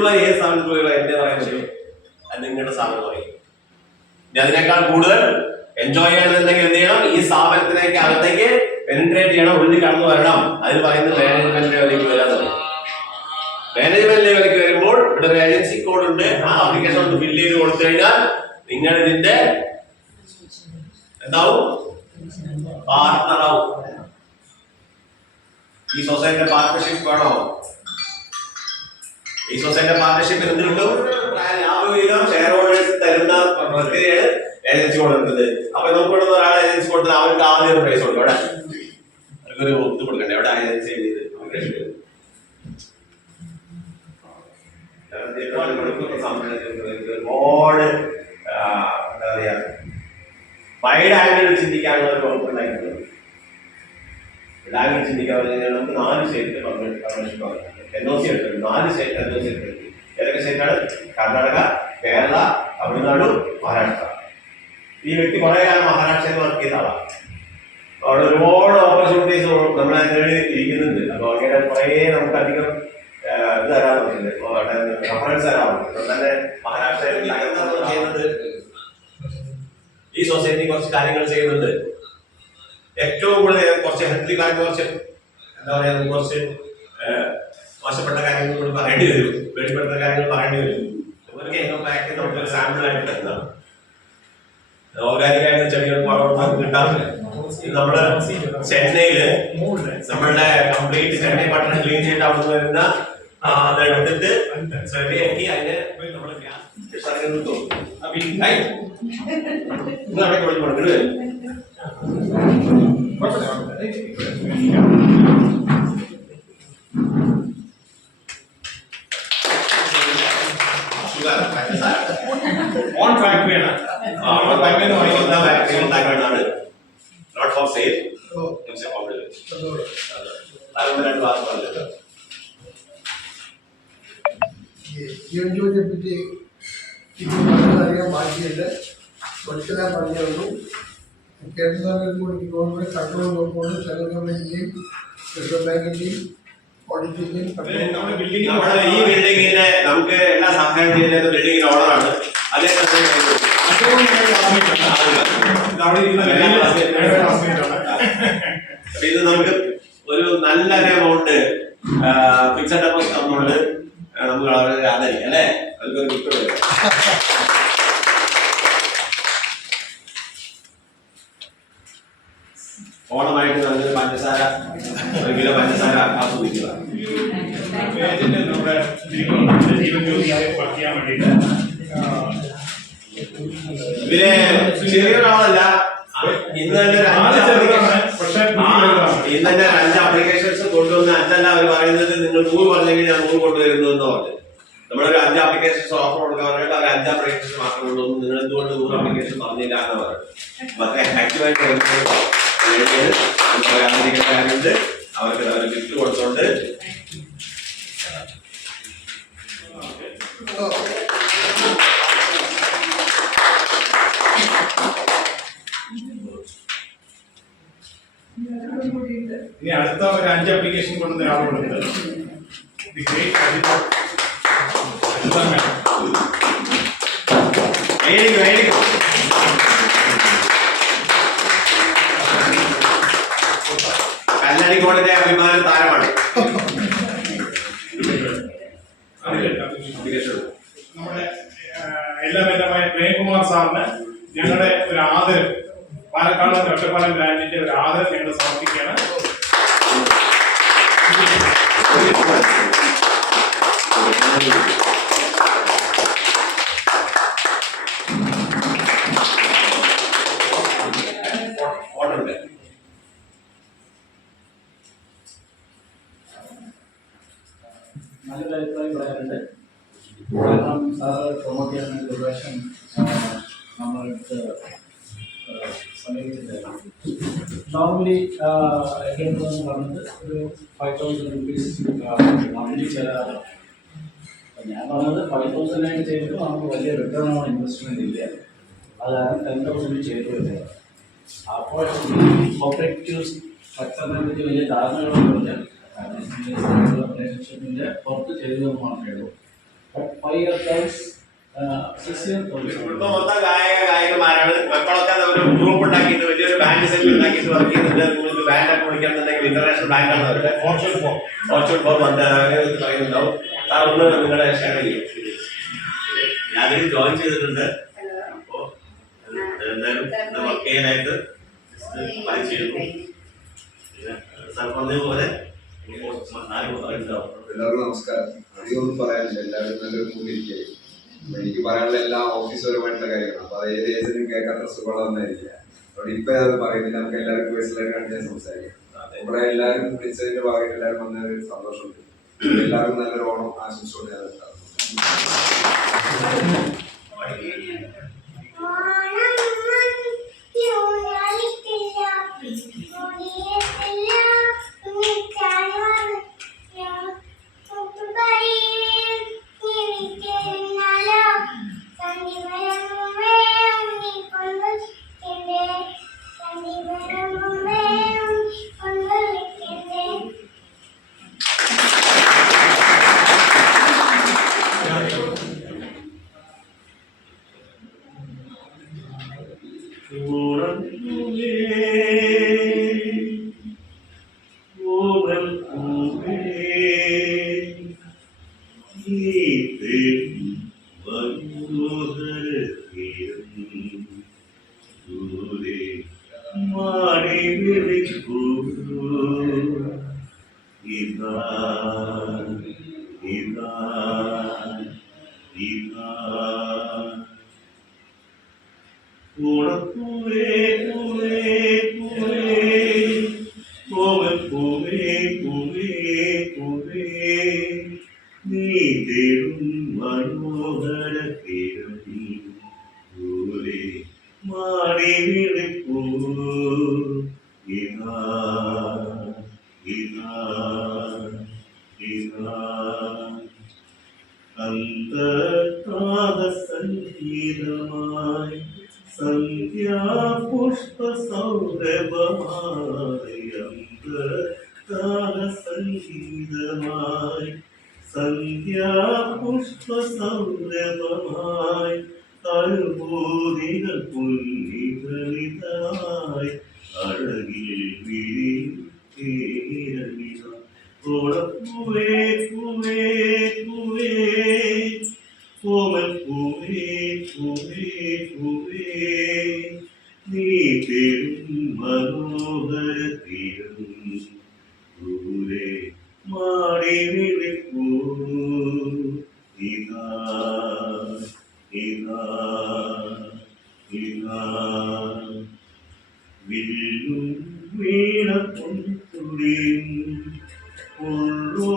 ഇതുമായി ഏത് സ്ഥാപനത്തിൽ പോയി എന്റെ പറയുന്നത് അത് നിങ്ങളുടെ സ്ഥാപനം പറയും. അതിനേക്കാൾ കൂടുതൽ എൻജോയ് ചെയ്യണമെന്നുണ്ടെങ്കിൽ എന്ത് ചെയ്യണം? ഈ സ്ഥാപനത്തിലേക്ക് അകത്തേക്ക് പെനിട്രേറ്റ് ചെയ്യണം, ഉള്ളിൽ കടന്നു വരണം. അതിന് പറയുന്നത് മാനേജ്മെന്റ് ലെവലിലേക്ക് വരാൻ. മാനേജ്മെന്റ് ലെവലിലേക്ക് വരുമ്പോൾ ഇവിടെ ഒരു ഏജൻസി കോഡ് ഉണ്ട്. ആ ആപ്ലിക്കേഷൻ ഒന്ന് ഫില്ല് ചെയ്ത് കൊടുത്തു കഴിഞ്ഞാൽ നിങ്ങൾ ഇതിന്റെ എന്താവും? പാർട്ട്ണറാവും. ഈ സൊസൈറ്റിയുടെ പാർട്ണർഷിപ്പ് വേണോ? ഈ സൊസൈറ്റിയുടെ പാർട്ണർഷിപ്പിൽ എന്ത് കിട്ടും? ലാഭവിഹിതം ഷെയർ ഹോൾഡേഴ്സ് തരുന്ന പ്രക്രിയയാണ് ഏജൻസി കൊടുക്കുന്നത്. അപ്പൊ നമുക്ക് ഇവിടെ ഒരാൾ ഏജൻസി കൊടുത്താൽ അവർക്ക് ആദ്യം ഒരു പ്രൈസ് കൊടുക്കും. അവിടെ അവർക്കൊരു ഒത്തു കൊടുക്കണ്ടേ? അവിടെ ഏജൻസി ചെയ്ത് ഒരുപാട് എന്താ പറയാ വൈഡ് ആംഗിൾ ചിന്തിക്കാനുള്ള ഒരു വകുപ്പ് ഉണ്ടായിട്ടുള്ളത്. ആംഗിൾ ചിന്തിക്കാൻ നമുക്ക് 4 സ്റ്റേറ്റ് പർമിഷൻ NOC എടുത്തിട്ടുണ്ട്. 4 സ്റ്റേറ്റ് NOC എടുത്തിട്ടുണ്ട്. ഏതൊക്കെ സ്റ്റേറ്റാണ്? കർണാടക, കേരള, തമിഴ്നാട്, മഹാരാഷ്ട്ര. ഈ വ്യക്തി കുറെ കാലം മഹാരാഷ്ട്രയിൽ വർക്ക് ചെയ്ത ആളാണ്. അവിടെ ഒരുപാട് ഓപ്പർച്യൂണിറ്റീസ് നമ്മളെ ഇരിക്കുന്നുണ്ട്. അപ്പൊ അങ്ങനെ കുറെ നമുക്ക് അധികം ഇത് തരാറുണ്ട്, റഫറൻസ് തരാറുണ്ട്. തന്നെ മഹാരാഷ്ട്രയിൽ ചെയ്യുന്നത് ഈ സൊസൈറ്റി കുറച്ച് കാര്യങ്ങൾ ചെയ്യുന്നുണ്ട്. ഏറ്റവും കൂടുതൽ കുറച്ച് ഹെൽത്തി കാര്യം, കുറച്ച് എന്താ പറയാ, കുറച്ച് മോശപ്പെട്ട കാര്യങ്ങൾ കൂടി പറയേണ്ടി വരും, വെളിപ്പെടുത്തുന്ന കാര്യങ്ങൾ പറയേണ്ടി വരും. ഇവർക്ക് ഇൻകം ടാക്സ് നമുക്കൊരു സാമ്പിൾ ആയിട്ട് തരുന്നതാണ്. ഓർഗാനിക് ആയിട്ട് ചെടികൾ കിട്ടാറില്ല. നമ്മള് ചെന്നൈയില് നമ്മളുടെ കംപ്ലീറ്റ് ചെന്നൈ പട്ടണം ക്ലീൻ ചെയ്തിട്ട് അവിടെ നിന്ന് വരുന്ന അതെടുത്തിട്ട് ചെടിയാക്കി അതിന് നമ്മള് ഓൺ ഫാക്ടറി ആണ്. Not for sale. ജിയോജിയെ പറ്റി ഇപ്പോൾ വളരെയധികം ബാക്കിയുണ്ട്. കുറച്ചെല്ലാം പറഞ്ഞേ ഉള്ളൂ. കേരളത്തിൽ കൂടി ഗവൺമെന്റ് കൺട്രോൾ നോക്കുകൊണ്ട് സെൻട്രൽ ഗവൺമെന്റിന്റെയും റിസർവ് ബാങ്കിന്റെയും ഓഡിറ്റിന്റെയും ഈ ബിൽഡിങ്ങിന്റെ നമുക്ക് എല്ലാ സഹായം ചെയ്യുന്ന ബിൽഡിങ്ങിന്റെ ഓർഡറാണ്. ഇത് നമുക്ക് ഒരു നല്ലൊരു എമൗണ്ട് ഫിക്സഡ് ഡെപ്പോസിറ്റ് എമൗണ്ട് നമുക്ക് ആദരിക്കാം അല്ലേ? അതൊരു ഗിഫ്റ്റ് വരും. ഓണമായിട്ട് നല്ലൊരു പഞ്ചസാര, 1 കിലോ പഞ്ചസാര ആസ്വദിക്കുക. ഇതിന് ചെറിയൊരാളല്ല. ഇന്ന് തന്നെ ഒരു 5 ആപ്ലിക്കേഷൻസ് കൊണ്ടുവന്ന് അല്ലല്ല അവർ പറയുന്നത് നിങ്ങൾ 100 പറഞ്ഞെങ്കിൽ ഞാൻ 100 കൊണ്ടുവരുന്നു എന്ന് പറഞ്ഞു. നമ്മളൊരു 5 ആപ്ലിക്കേഷൻസ് ഓഫർ കൊടുക്കാൻ പറഞ്ഞിട്ട് അവർ 5 ആപ്ലിക്കേഷൻസ് മാത്രം കൊണ്ടുവന്നു. നിങ്ങൾ എന്തുകൊണ്ട് 100 ആപ്ലിക്കേഷൻ പറഞ്ഞില്ല എന്ന് പറഞ്ഞു. അതൊക്കെ ആക്റ്റീവായിട്ട് കാര്യമുണ്ട്. അവർക്ക് അവർ ഗിഫ്റ്റ് കൊടുത്തോണ്ട് ഇനി അടുത്ത ഒരു 5 ആപ്ലിക്കേഷൻ കൊണ്ടുവന്ന ഒരാളുണ്ട്. കല്ലടിക്കോടിന്റെ അഭിമാന താരമാണ്. നമ്മുടെ എല്ലാ ബന്ധമായ പ്രേംകുമാർ സാറിന് ഞങ്ങളുടെ ഒരു ആദരം, പാലക്കാട് ഒറ്റപ്പാലം ബ്രാൻഡിന്റെ ഒരു ആദരം ഞങ്ങൾ സമർപ്പിക്കുകയാണ്. നല്ലൊരു അഭിപ്രായം പറയാറുണ്ട്. കാരണം സാറ് പ്രൊമോട്ട് ചെയ്യാൻ ഒരു പ്രാവശ്യം നമ്മളടുത്ത് സമീപിച്ചിട്ടുണ്ടായിരുന്നു. നോർമലി എന്ന് പറഞ്ഞത് ഒരു 5,000 rupees മന്ത്ലി ചെലവാണ്. ഞാൻ പറഞ്ഞത് 5,000 ആയിട്ട് ചെയ്തിട്ട് നമുക്ക് വലിയ റിട്ടേൺ ഓൺ ഇൻവെസ്റ്റ്മെന്റ് ഇല്ല. അതാണ് 10,000 ചെയ്തു വരുന്നത്. അപ്പോൾ കോപ്പറേറ്റീവ് സ്ട്രക്ചറിനെ പറ്റി വലിയ ധാരണകളൊന്നുമില്ല. റിലേഷൻഷിപ്പിന്റെ പുറത്ത് ചെയ്തതെന്ന് മാത്രമേ ഉള്ളൂ. But 5 year terms, 6 year ഇപ്പൊ terms. മൊത്തം ഗായകന്മാരാണ്. മക്കളൊക്കെ ഒരു ഗ്രൂപ്പ് ഉണ്ടാക്കിയിട്ട് വലിയൊരു ബാൻഡ് സെറ്റ് ഉണ്ടാക്കിയിട്ട് വർക്ക് ചെയ്യുന്നുണ്ട്. നിങ്ങൾക്ക് ബാൻഡ് ഒക്കെ വിളിക്കണമെന്നുണ്ടെങ്കിൽ ഇന്റർനാഷണൽ ബാൻഡാണ് അവരുടെ ഫോർച്യൂൺ 4 വന്ന് പറയുന്നുണ്ടാവും. സാർ ഒന്ന് നിങ്ങളെ ഷെയർ ചെയ്യും. ഞാനതിൽ ജോയിൻ ചെയ്തിട്ടുണ്ട്. അപ്പോൾ എന്തായാലും വർക്ക് ചെയ്യാനായിട്ട് പ്ലാൻ ചെയ്യുന്നു. പിന്നെ സാർ പറഞ്ഞതുപോലെ എല്ലാവർക്കും നമസ്കാരം. അധികമൊന്നും പറയാനില്ല, എല്ലാവരും നല്ലൊരു കൂട്ടിയിരിക്കുകയായി. എനിക്ക് പറയാനുള്ള എല്ലാ ഓഫീസുപരമായിട്ടുള്ള കാര്യങ്ങളാണ്. അപ്പൊ അത് ഏത് ഏജന്റും കേൾക്കാത്ത സുഖമുള്ളതെന്നായിരിക്കില്ല. അതുകൊണ്ട് ഇപ്പൊ അത് പറയുന്നില്ല, നമുക്ക് എല്ലാവർക്കും പേഴ്സണലായിട്ടാണ് ഞാൻ സംസാരിക്കാം. ഇവിടെ എല്ലാവരും വിളിച്ചതിന്റെ ഭാഗമായിട്ട് എല്ലാവരും വന്നൊരു സന്തോഷമുണ്ട്. എല്ലാവർക്കും നല്ലൊരു ഓണം ആശംസിച്ചുകൊണ്ട് ഞാൻ നിർത്താം. സംഗീതമായി സന്ധ്യാപുഷ്പസൗരഭമായി സന്ധ്യാപുഷ്പസൗരഭമായി അനുഭൂതികൾ പുല്ലികളിതായി അഴകിൽ വിരിഞ്ഞ ഓടപ്പൂവേ പൂവേ പൂവേ കോമൽ പൂവേ പൂവേ പൂവേ നീ തരും മനോഹര തീരം ദൂരെ മാടി വിളിക്കൂ ഇതാ ഇതാ ഇതാ വില്ലും വീണ പൊൻതുടിയും ഉള്ളോ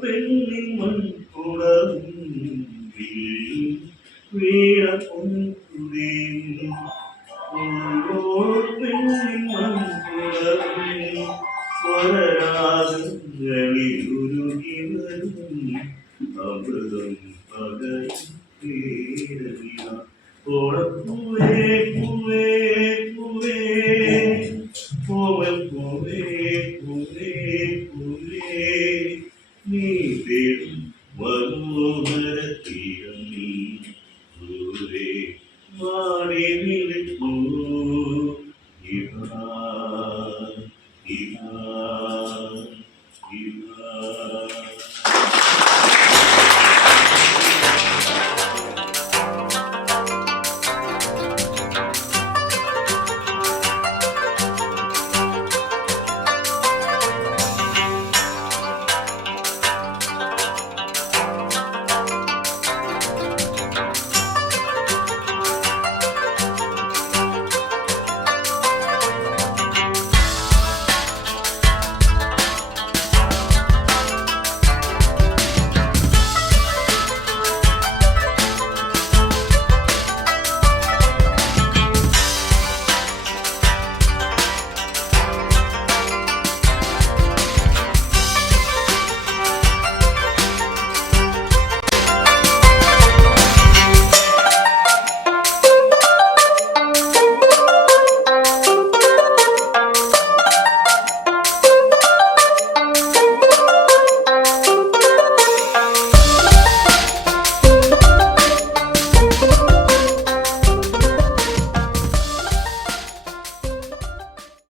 പെണ്ണിൻ മൺകുടവും വില്ലും വീണ പൊൻതുടിയും ഉള്ളോ പെണ്ണിൻ മൺകുടവും സ്വരരാഗങ്ങളിൽ ഉരുകി വരും അമൃതം പകർന്നീരവിയ ഓടപ്പൂവേ പൂവേ പൂവേ പൂവേ പൂവേ